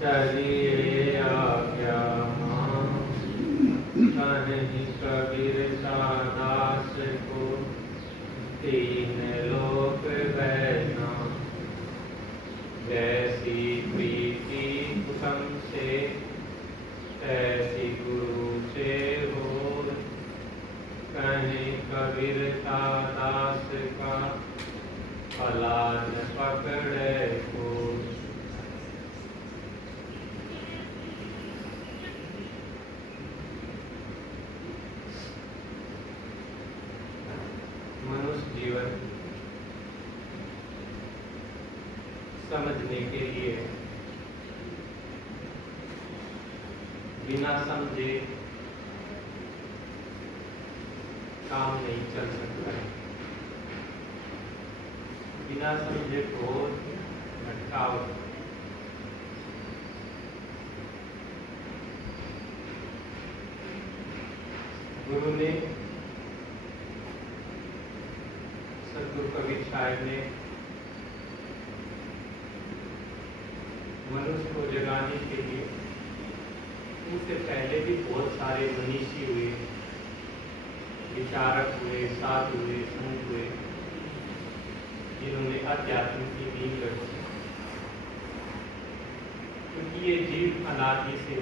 चलिए आज्ञा मां कन्हि कबीर दास को तीन लोक वैना जैसी प्रीति कुसुम से ऐसी गुरु से हो कहीं कबीर दास का फलान पकड़े को। मनुष्य जीवन समझने के लिए बिना समझे काम नहीं चल सकता है। बिना समझे बहुत भटकाव। गुरु ने सतगुरु कबीर साहब ने मनुष्य को जगाने के लिए उनसे पहले भी बहुत सारे मनीषी हुए, विचारक हुए, साधु हुए, संत हुए, जिन्होंने अध्यात्म की नींव रखी। क्योंकि ये जीव अनादि से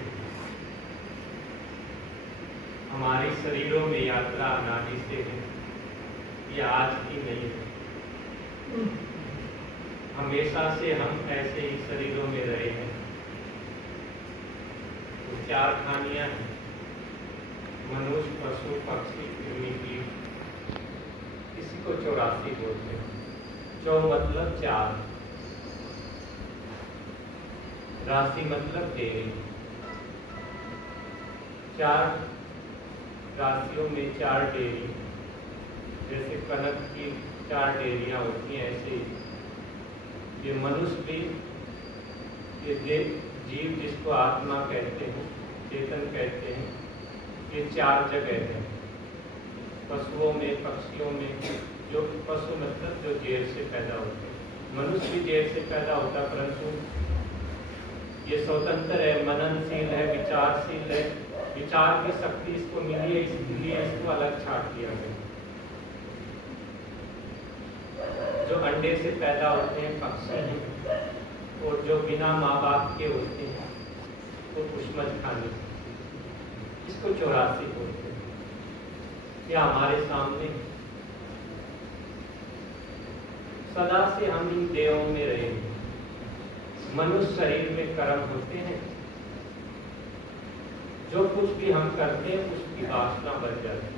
हमारे शरीरों में यात्रा अनादि से है, ये आज की नहीं है। हमेशा से हम ऐसे ही शरीरों में रहे हैं। तो चार खानियां हैं, मनुष्य, पशु, पक्षी, कृमि, कीट। इसी को 84 बोलते हैं। 4 मतलब 4, राशि मतलब डेरी। 4 राशियों में 4 डेरी। जैसे कनक की 4 डेरियां होती हैं, ऐसे ही ये मनुष्य भी, ये जीव जिसको आत्मा कहते हैं, चेतन कहते हैं, ये 4 जगह है। पशुओं में, पक्षियों में, जो पशु मतलब जो जेर से पैदा होते हैं। मनुष्य भी जेर से पैदा होता, परंतु ये स्वतंत्र है, मननशील है, विचारशील है। विचार की शक्ति इसको मिली है, इसलिए इसको अलग छाट दिया गया। जो अंडे से पैदा होते हैं पक्षी हैं, और जो बिना माँ बाप के होते हैं वो पुष्मज खाने, इसको 84 बोलते हैं। ये हमारे सामने सदा से हम इन देहों में रहे। मनुष्य शरीर में कर्म होते हैं, जो कुछ भी हम करते हैं उसकी वासना बन जाती है।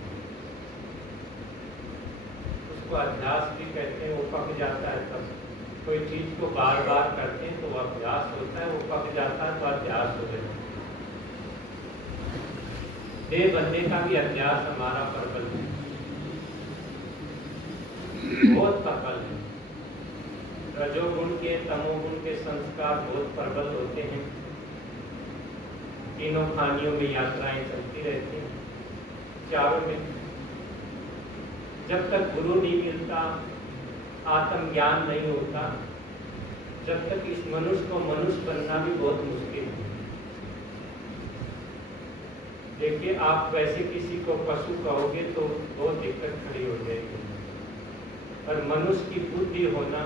उसको अभ्यास भी कहते हैं। वो पक जाता है तब कोई चीज को बार बार करते हैं तो वो अभ्यास होता है, वो पक जाता है तो अभ्यास हो जाता है। देह बनने का भी अभ्यास हमारा प्रबल है, बहुत प्रबल है। रजोगुण के, तमोगुण के संस्कार बहुत प्रबल होते हैं। तीनों खानियों में यात्राएं चलती रहती हैं, चारों में। जब तक गुरु नहीं मिलता, आत्मज्ञान नहीं होता, जब तक इस मनुष्य को मनुष्य बनना भी बहुत मुश्किल है। देखिए, आप वैसे किसी को पशु कहोगे तो बहुत दिक्कत खड़ी हो जाएगी। पर मनुष्य की बुद्धि होना,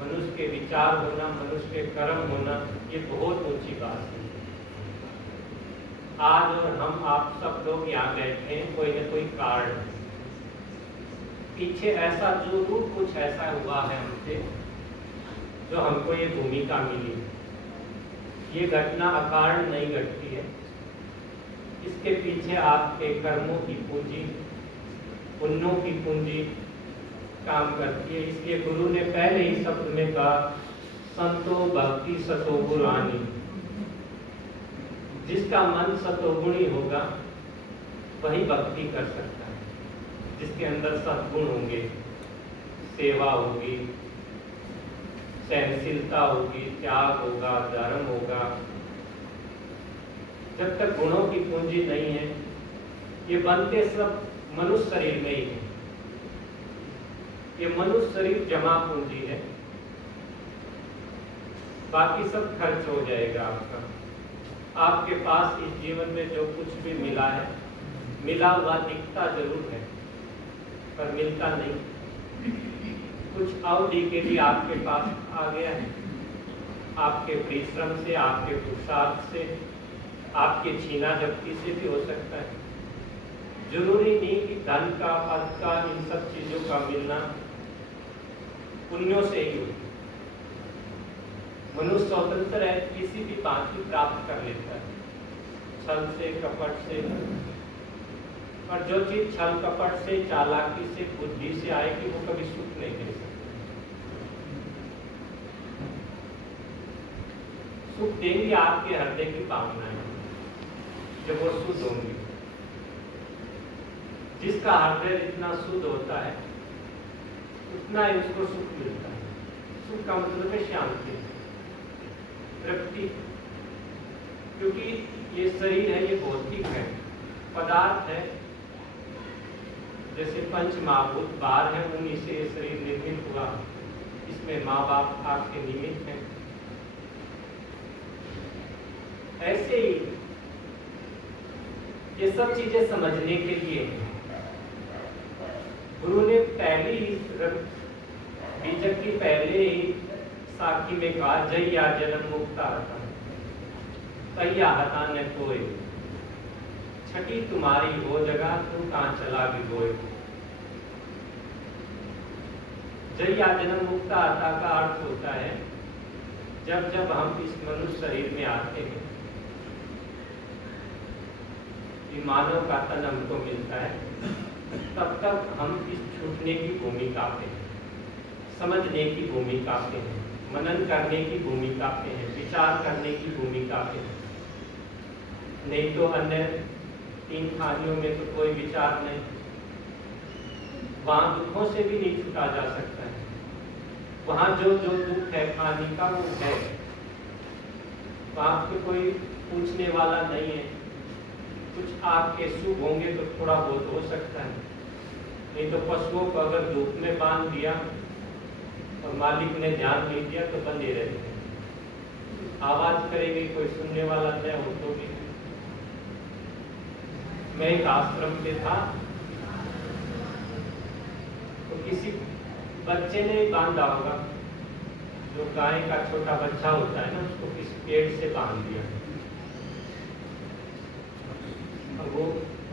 मनुष्य के विचार होना, मनुष्य के कर्म होना, ये बहुत ऊंची बात है। आज और हम आप सब लोग यहाँ बैठे हैं, कोई न कोई कारण है। पीछे ऐसा जरूर कुछ ऐसा हुआ है हमसे जो हमको ये भूमिका मिली। ये घटना अकारण नहीं घटती है, इसके पीछे आपके कर्मों की पूंजी, पुण्यों की पूंजी काम करती है। इसलिए गुरु ने पहले ही शब्द में कहा, संतो भक्ति सतोगुणानी। जिसका मन सतोगुणी होगा वही भक्ति कर सकता है। जिसके अंदर सद्गुण होंगे, सेवा होगी, सहनशीलता होगी, त्याग होगा, धर्म होगा। जब तक गुणों की पूंजी नहीं है, ये बनते सब मनुष्य शरीर में ही है। ये मनुष्य शरीर जमा पूंजी है। बाकी सब खर्च हो जाएगा आपका। आपके पास इस जीवन में जो कुछ भी मिला है, मिला हुआ दिखता जरूर है पर मिलता नहीं। कुछ अवधि के लिए आपके पास आ गया है, आपके परिश्रम से, आपके पुरुषार्थ से, आपके छीना झपटी से भी हो सकता है। जरूरी नहीं कि धन का, पद का, इन सब चीजों का मिलना पुण्यों से ही हो। मनुष्य स्वतंत्र है, किसी भी भांति प्राप्त कर लेता है, छल से, कपट से। और जो चीज छल कपट से, चालाकी से, बुद्धि से आएगी वो कभी सुख नहीं दे सकती। सुख देंगी आपके हृदय की भावनाएं, जब वो शुद्ध होंगी। जिसका हृदय जितना शुद्ध होता है उतना ही उसको सुख मिलता है। सुख का मतलब है शांति, तृप्ति। क्योंकि ये शरीर है, ये भौतिक है, पदार्थ है, जैसे पंच महाभूत बाहर है, उन्हीं से ये शरीर निर्मित हुआ। इसमें माँ बाप आपके निमित्त हैं। ऐसे ही ये सब चीजें समझने के लिए गुरु ने पहले ही बीजक की पहले ही साखी में कहा, जय या जन्म मुक्ता तैया हता न कोई, छठी तुम्हारी हो जगह तू कहाँ चला भिगोए। जय या जन्म मुक्ता आता का अर्थ होता है जब जब हम इस मनुष्य शरीर में आते हैं, ये मानव का तन हमको मिलता है, तब तक हम इस छूटने की भूमिका पे हैं, समझने की भूमिका पे हैं, मनन करने की भूमिका पे हैं, विचार करने की भूमिका पे हैं। नहीं तो अन्य 3 खानियों में तो कोई विचार नहीं। वहां दुखों से भी नहीं छूटा जा सकता है। वहां जो जो दुख है खानी का वो है, वहां पे कोई पूछने वाला नहीं है। कुछ आपके सुख होंगे तो थोड़ा बहुत हो सकता है, नहीं तो पशुओं को अगर धूप में बांध दिया और मालिक ने ध्यान नहीं दिया तो बंधे रहते हैं। आवाज करेंगे, कोई सुनने वाला नहीं हो तो भी। मैं एक आश्रम पे था तो किसी बच्चे ने बांधा होगा, जो गाय का छोटा बच्चा होता है ना, उसको किसी पेड़ से बांध दिया और वो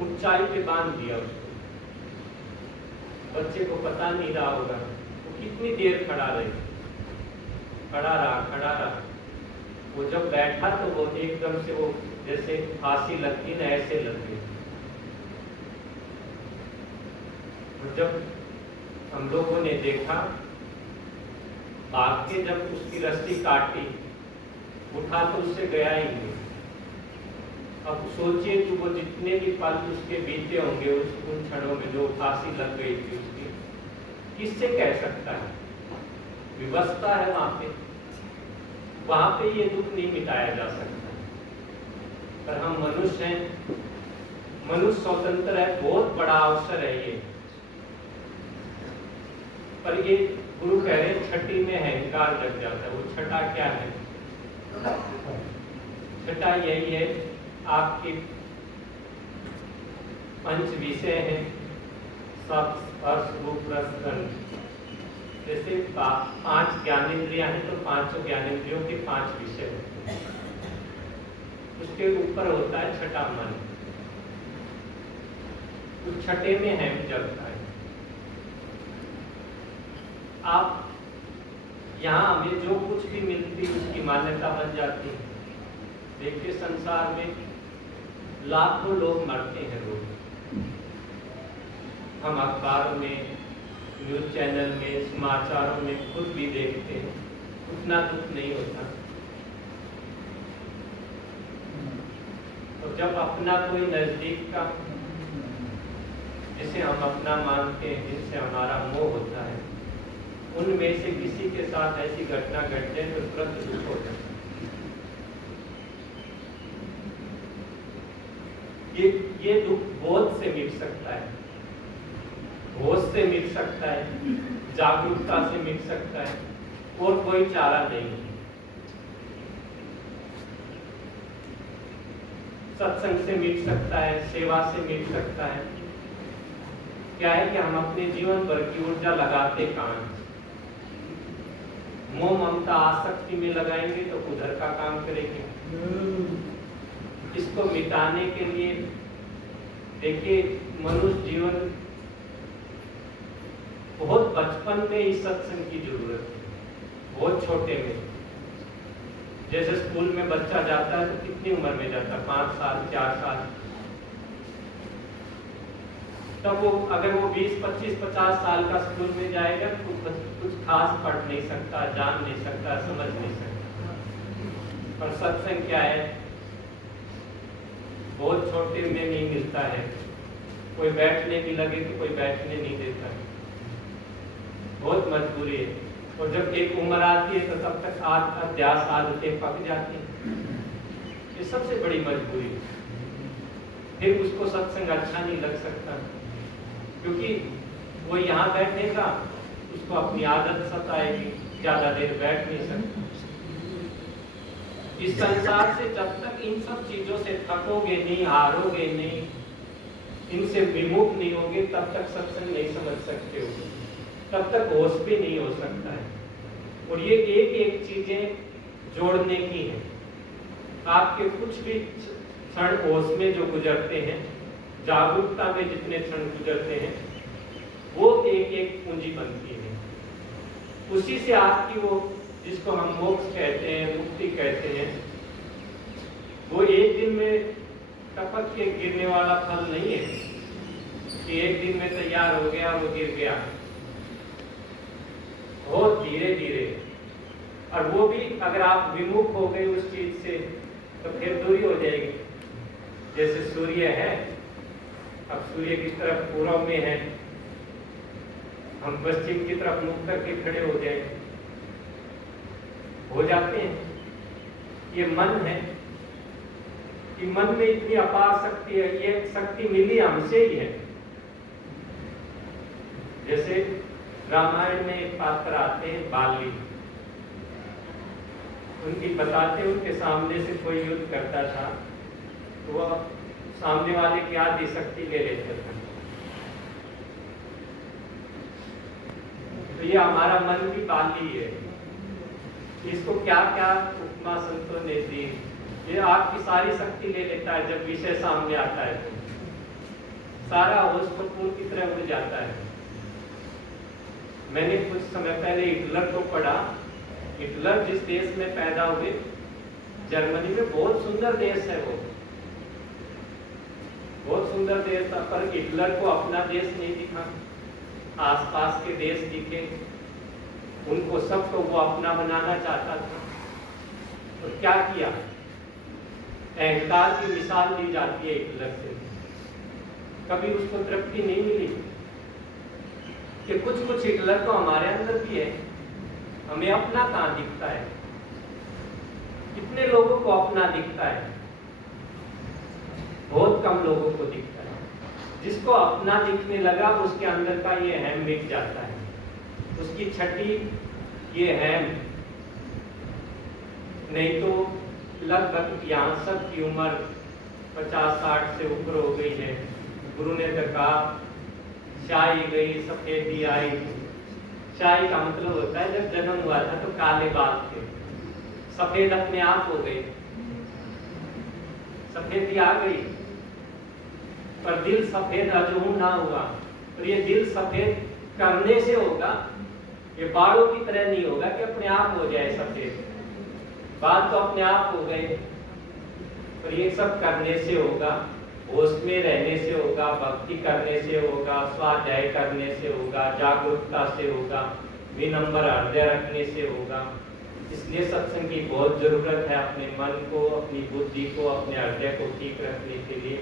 ऊंचाई पे बांध दिया उसको। बच्चे को पता नहीं रहा होगा वो कितनी देर खड़ा रहा। वो जब बैठा तो वो एकदम से वो जैसे फांसी लगती ना, ऐसे लग गई। और जब हम लोगों ने देखा, भाग के जब उसकी रस्सी काटी, उठा तो उससे गया ही नहीं। अब सोचिए कि वो जितने भी पल उसके बीते होंगे उन क्षणों में जो फांसी लग गई थी उसकी, किससे कह सकता है? विवस्था है वहां पे ये दुख नहीं मिटाया जा सकता। पर हम मनुष्य हैं, मनुष्य स्वतंत्र है, बहुत बड़ा अवसर है ये। पर ये गुरु कह रहे छठी में अहंकार जग जाता है। वो छठा क्या है? छठा यही है, आपके 5 विषय हैं, शब्द, स्पर्श, रूप, रस, गंध। जैसे 5 ज्ञानेंद्रियां हैं तो 5 ज्ञानेंद्रियों के 5 विषय होते हैं। उसके ऊपर होता है छठा मन। उस छठे में है जगता है। आप यहाँ हमें जो कुछ भी मिलती उसकी मान्यता बन जाती है। देखिए संसार में लाखों लोग मरते हैं रोज। हम अखबारों में, न्यूज चैनल में, समाचारों में खुद भी देखते हैं, उतना दुख नहीं होता। तो जब अपना कोई नजदीक का, जिसे हम अपना मानते हैं, जिससे हमारा मोह होता है, उनमें से किसी के साथ ऐसी घटना घट जाए तो तुरंत दुख होता है। ये दुख बोध से मिट सकता है, होश से मिट सकता है, जागरूकता से मिट सकता है, और कोई चारा नहीं है। सत्संग से मिट सकता है, सेवा से मिट सकता है। क्या है कि हम अपने जीवन भर की ऊर्जा लगाते कहाँ हैं? मोह ममता आसक्ति में लगाएंगे तो उधर का काम करेंगे। इसको मिटाने के लिए देखिए, मनुष्य जीवन बहुत बचपन में ही सत्संग की जरूरत है, बहुत छोटे में। जैसे स्कूल में बच्चा जाता है तो कितनी उम्र में जाता है? 5 साल, 4 साल। तब वो अगर वो 20, 25, 50 साल का स्कूल में जाएगा तो कुछ खास पढ़ नहीं सकता, जान नहीं सकता, समझ नहीं सकता। पर सत्संग क्या है? बहुत छोटे में नहीं मिलता है। कोई बैठने भी लगे तो कोई बैठने नहीं देता है, बहुत मजबूरी है। और जब एक उम्र आती है तो तब तक अध्यास आदतें पक जाती हैं। ये सबसे बड़ी मजबूरी है। फिर उसको सत्संग अच्छा नहीं लग सकता, क्योंकि वो यहाँ बैठेगा, उसको अपनी आदत सताएगी, ज्यादा देर बैठ नहीं सकता। इस संसार से जब तक इन सब चीजों से थकोगे नहीं, हारोगे नहीं, इनसे विमुख नहीं होगे, तब तक सत्संग नहीं समझ सकते हो, तब तक होश भी नहीं हो सकता है। और ये एक एक चीजें जोड़ने की है। आपके कुछ भी क्षण होश में जो गुजरते हैं, जागरूकता में जितने क्षण गुजरते हैं, वो एक एक पूंजी बनती है। उसी से आपकी वो, जिसको हम मोक्ष कहते हैं, मुक्ति कहते हैं, वो एक दिन में टपक के गिरने वाला फल नहीं है कि एक दिन में तैयार हो गया और वो गिर गया। बहुत धीरे धीरे, और वो भी अगर आप विमुख हो गए उस चीज से तो फिर दूरी हो जाएगी। जैसे सूर्य है, अब सूर्य की तरफ पूर्व में है, हम पश्चिम की तरफ मुख करके खड़े हो जाते हैं। ये मन है कि मन में इतनी अपार शक्ति है, ये शक्ति मिली हमसे ही है। जैसे रामायण में एक पात्र आते हैं बाली, उनकी बताते, उनके सामने से कोई युद्ध करता था तो वह सामने वाले की आधी शक्ति ले लेते थे। तो ये हमारा मन भी बाली है। इसको क्या क्या उपमा संतों ने दी। ये आपकी सारी शक्ति ले लेता है। जब विषय सामने आता है तो सारा होश फूल की तरह उड़ जाता है। मैंने कुछ समय पहले हिटलर को पढ़ा। हिटलर जिस देश में पैदा हुए, जर्मनी में, बहुत सुंदर देश है वो, बहुत सुंदर देश था, पर हिटलर को अपना देश नहीं दिखा, आसपास के देश दिखे। उनको सबको वो अपना बनाना चाहता था। तो क्या किया? अहंकार की मिसाल दी जाती है हिटलर से। कभी उसको तृप्ति नहीं मिली कि कुछ हिटलर तो हमारे अंदर भी है, हमें अपना कहाँ दिखता है? कितने लोगों को अपना दिखता है? बहुत कम लोगों को दिखता है। जिसको अपना दिखने लगा उसके अंदर का ये अहम मिट जाता है, उसकी छठी ये अहम। नहीं तो लगभग यहाँ सब की उम्र 50-60 से ऊपर हो गई है। गुरु ने तो कहा स्याही गई सफेदी आई। स्याही का मतलब होता है जब जन्म हुआ था तो काले बाल थे, सफेद अपने आप हो गए, सफेदी आ गई, पर दिल सफेद अजहू ना हुआ। और ये दिल सफेद करने से होगा, ये बालों की तरह नहीं होगा कि अपने आप हो जाए सफेद। बाल तो अपने आप हो गए, पर ये सब करने से होगा, होश में रहने से होगा, भक्ति करने से होगा, स्वाध्याय करने से होगा, जागरूकता से होगा, विनम्र हृदय रखने से होगा। इसलिए सत्संग की बहुत जरूरत है। अपने मन को, अपनी बुद्धि को, अपने हृदय को ठीक रखने के लिए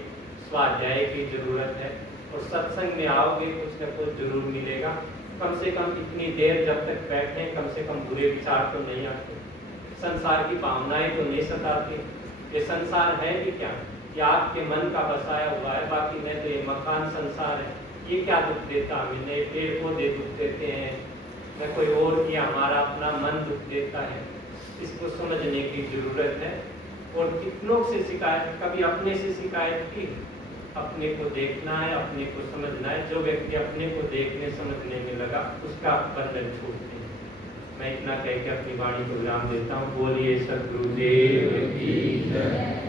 स्वाध्याय की जरूरत है। और सत्संग में आओगे कुछ न कुछ जरूर मिलेगा। कम से कम इतनी देर जब तक बैठे, कम से कम बुरे विचार तो नहीं आते, संसार की भावनाएं तो नहीं सताती। ये संसार है भी क्या? ये आपके मन का बसाया हुआ है, बाकी नहीं तो ये मकान संसार है। ये क्या दुख देता हमें? नहीं पेड़ पौधे दुख देते हैं, न कोई और, ये हमारा अपना मन दुख देता है। इसको समझने की जरूरत है। और कितनों से शिकायत, कभी अपने से शिकायत की। अपने को देखना है, अपने को समझना है। जो व्यक्ति अपने को देखने समझने में लगा उसका बंधन छूटते हैं। मैं इतना कह के अपनी वाणी को विराम देता हूँ। बोलिए सद्गुरुदेव की जय।